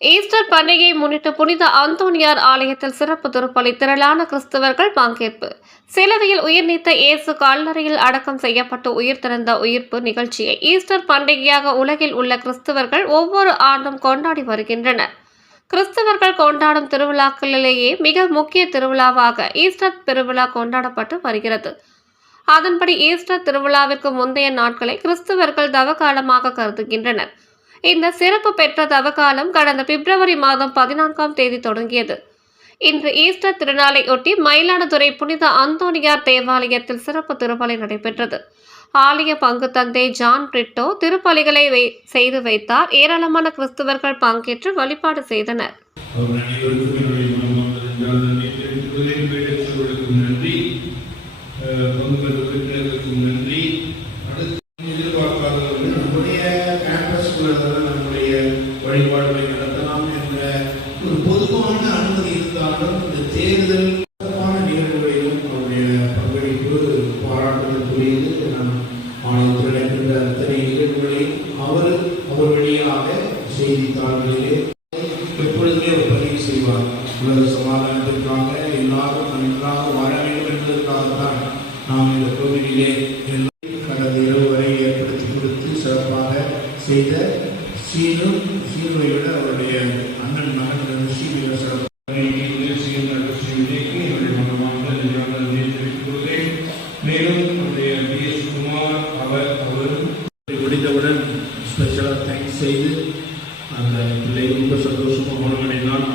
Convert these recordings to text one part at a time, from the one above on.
Easter பண்டிகையை முன்னிட்டு புனித அந்தோனியார் ஆலயத்தில் சிறப்பு திருப்பலி திரளான கிறிஸ்தவர்கள் பங்கேற்பு. சிலுவையில் உயிர் நீத்த இயேசு கல்லறையில் அடக்கம் செய்யப்பட்டு உயிர் திறந்த உயிர்ப்பு நிகழ்ச்சியை ஈஸ்டர் பண்டிகையாக உலகில் உள்ள கிறிஸ்தவர்கள் ஒவ்வொரு ஆண்டும் கொண்டாடி வருகின்றனர். கிறிஸ்தவர்கள் கொண்டாடும் திருவிழாக்களிலேயே மிக முக்கிய திருவிழாவாக ஈஸ்டர் திருவிழா கொண்டாடப்பட்டு வருகிறது. அதன்படி ஈஸ்டர் திருவிழாவிற்கு முந்தைய நாட்களை கிறிஸ்தவர்கள் தவகாலமாக கருதுகின்றனர். இந்த சிறப்பு பெற்ற தவகாலம் கடந்த பிப்ரவரி மாதம் பதினான்காம் தேதி தொடங்கியது. இன்று ஈஸ்டர் திருநாளையொட்டி மயிலாடுதுறை புனித அந்தோனியார் தேவாலயத்தில் சிறப்பு திருப்பலி நடைபெற்றது. ஆலய பங்கு தந்தை ஜான் பிரிட்டோ திருப்பலிகளை வை- செய்து வைத்தார். ஏராளமான கிறிஸ்துவர்கள் பங்கேற்று வழிபாடு செய்தனர். நன்றி. வழிபாடுகளை நடத்தலாம் என்ற ஒரு பொதுவான அனுமதி இருந்தாலும் இந்த தேர்தல் சிறப்பான நிகழ்வுகளிலும் அவருடைய பங்களிப்பு பாராட்டுதலுக்குரியது நாம் ஆணையத்தில் நடக்கின்ற அத்தனை நிகழ்வுகளையும் அவர் அவர் வழியாக செய்தித்தாள்களிலே எப்பொழுதுமே ஒரு பதிவு செய்வார் உலக சமாதானத்திற்காக எல்லாரும் நன்றாக வாழ வேண்டும் என்பதற்காகத்தான் நாம் இந்த கோவிலிலே எல்லாம் கடந்த இரவு வரை ஏற்படுத்தி கொடுத்து சிறப்பாக செய்த சீனும் விட அவருடைய அண்ணன் மகன் சீனியர் சிறப்பு மேலும் நம்முடைய பி எஸ் குமார் அவர் அவரும் முடிந்தவுடன் ஸ்பெஷலாக தேங்க்ஸ் செய்து அந்த பிள்ளை ரொம்ப சந்தோஷமாக குணமடைந்தான்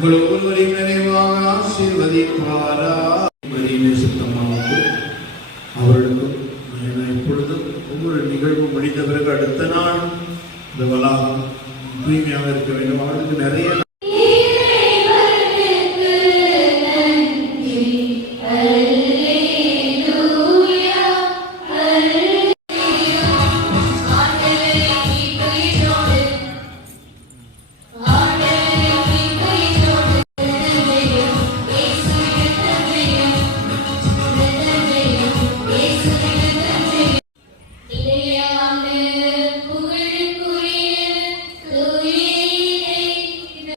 உங்கள் ஒவ்வொருவரையும் நினைவாக ஆசீர்வதிப்பாரா சுத்தமாவுக்கு அவர்களுக்கும் இப்பொழுதும். ஒவ்வொரு நிகழ்வும் முடிந்த பிறகு அடுத்த நாள் இந்த வளாகம் தூய்மையாக இருக்க வேண்டும். அவர்களுக்கு நிறைய Amen.